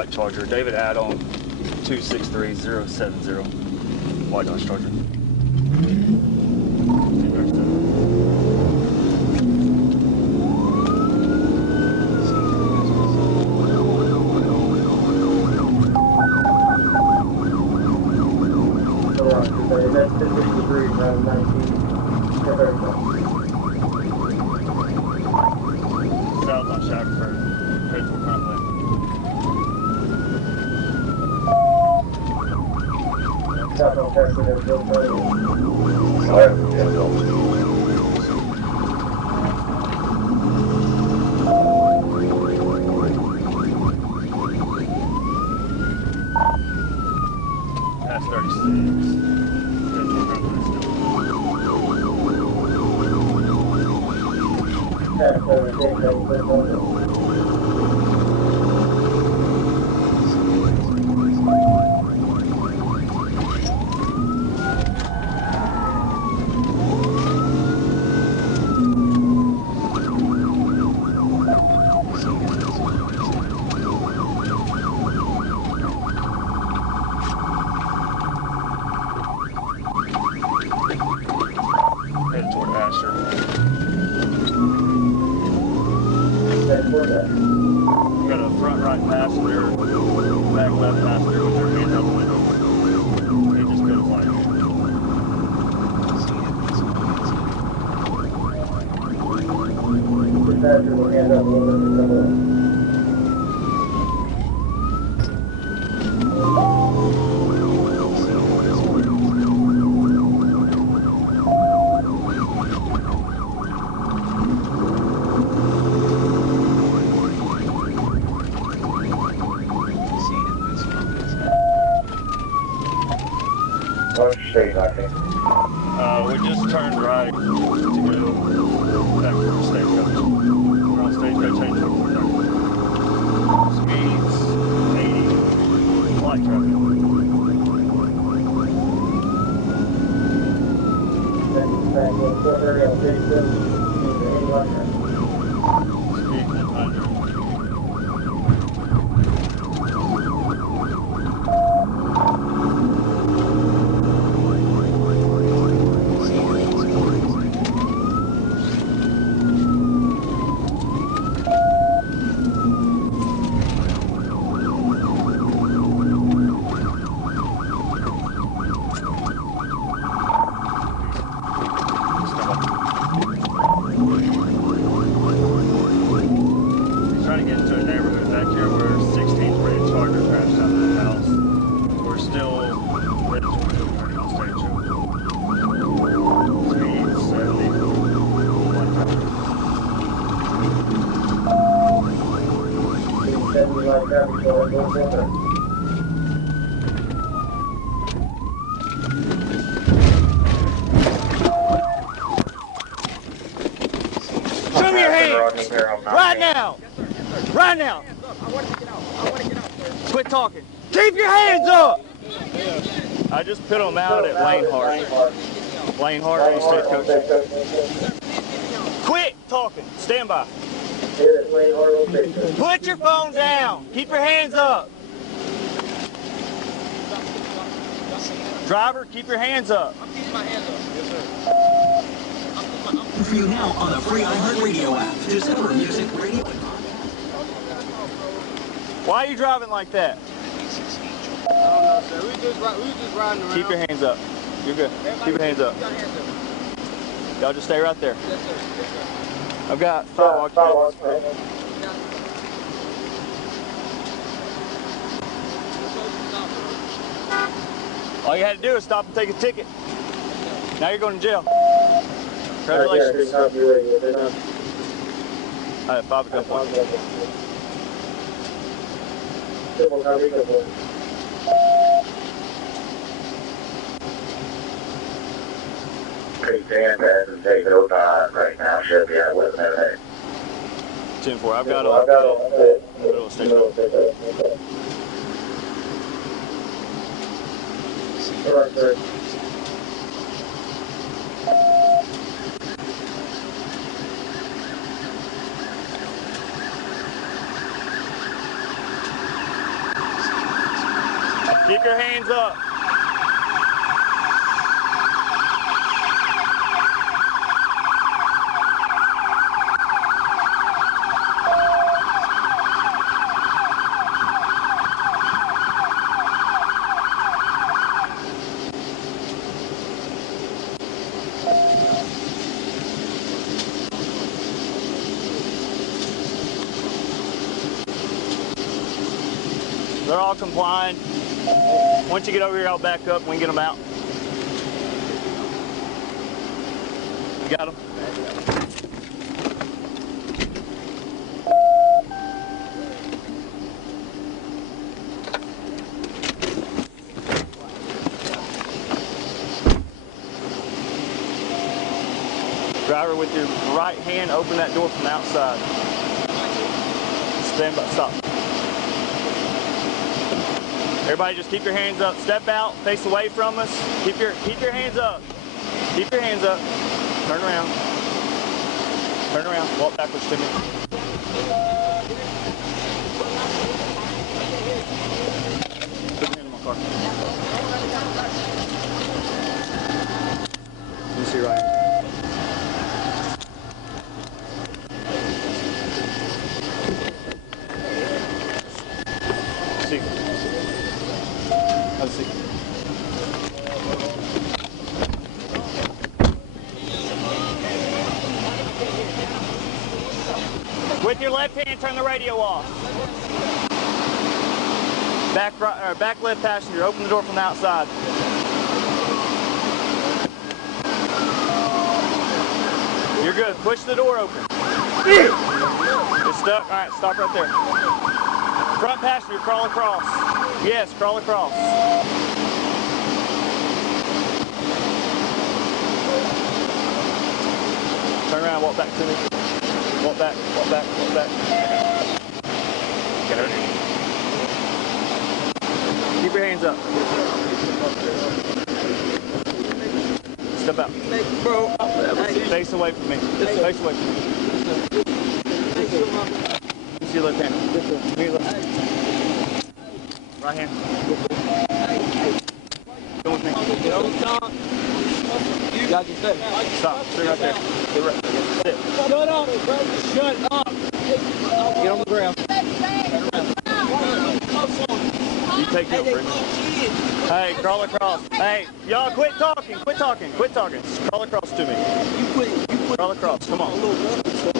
white Charger. David add-on 263070. White Dodge Charger. That's 50 degrees out of 19. South on Shackelford. Head toward Conklin. South on Shackelford, Bill Murray. Past 36. Headed toward Asher. We got a front right passenger, back left passenger with their hands out the window. He just goes like. The passenger will hand up a little bit to the State, I think. We just turned right to go back to the stagecoach. We're on stagecoach 824. Speeds 80. Light traffic. Speed 100. Trying to get into a neighborhood back here where 16th Red Charger crashed out of the house. We're still headed toward the party on stage. Speed 70. Show me your hands! Right now! Right now! I want to get out, sir. Quit talking. Keep your hands up! I just put them out at Lane Hart on stagecoach. Quit talking. Stand by. Put Put your phone down. Keep your hands up. Driver, keep your hands up. I'm keeping my hands up. Yes, sir. For you now on the free iHeartRadio app. Discover music, radio. Why are you driving like that? I don't know, sir. We just riding around. Keep your hands up. You're good. Keep your hands up. Y'all just stay right there. Yes, sir. Yes, sir. I've got 5 occupants. All you had to do is stop and take a ticket. Now you're going to jail. Congratulations. I have 5 occupants. Dan hasn't taken over right now. Should be out with it. 10-4. I've got a middle of station. Keep your hands up. They're all complying. Once you get over here, I'll back up and we can get them out. You got them? Driver, with your right hand, open that door from the outside. Stand by, stop. Everybody just keep your hands up. Step out, face away from us. Keep your hands up. Keep your hands up. Turn around. Turn around. Walk backwards to me. Put your hand in my car. Let me see right here. See. Let's see. With your left hand, turn the radio off. Back left passenger, open the door from the outside. You're good. Push the door open. It's stuck. All right, stop right there. Front passenger, crawl across. Yes, crawl across. Turn around, walk back to me. Walk back, walk back, walk back. Get her. Keep your hands up. Step out. Face away from me. Face away from me. Use your left hand. Your left hand. Right hand. Come with me. You got your step. Stop. Sit right there. Sit right there. Sit. Shut up. Shut up. Get on the ground. You take it, friend. Hey, crawl across. Hey, y'all quit talking. Quit talking. Quit talking. Just crawl across to me. Crawl across. Come on.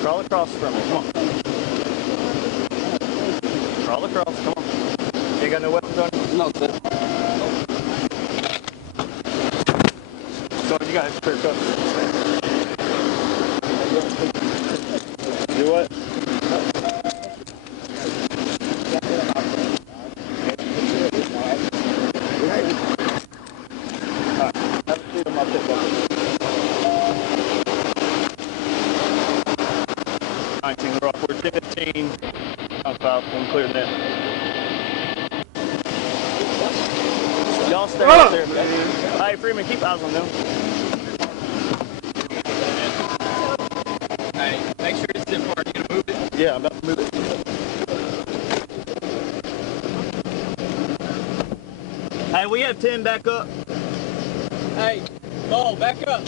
Crawl across from me. Come on. Crawl across. Come on. You got no weapons on you? No, sir. So you got to clear cut. Do what? Alright, have a seat on my pit bucket. 19, we're off. We're 15. I'm 5. We'll clear that. Y'all stay up there. Hey, Freeman, keep eyes on them. Hey, make sure it's in park. You gonna move it? Yeah, I'm about to move it. Hey, we have 10 back up. Hey, Paul, back up.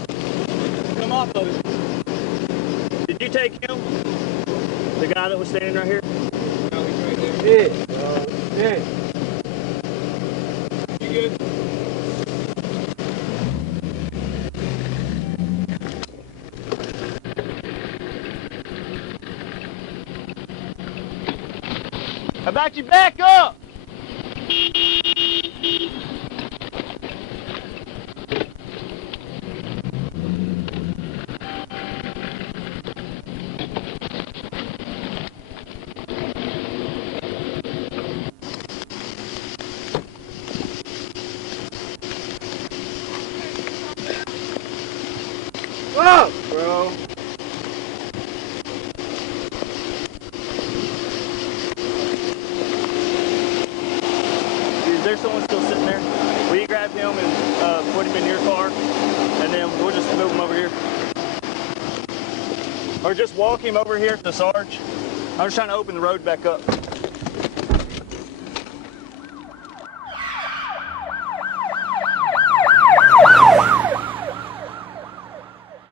Come off of it. Did you take him? The guy that was standing right here? No, he's right there. Yeah. You good? How about you back up? Whoa, bro. Is there someone still sitting there? Will you grab him and put him in your car, and then we'll just move him over here? Or just walk him over here to the Sarge. I'm just trying to open the road back up.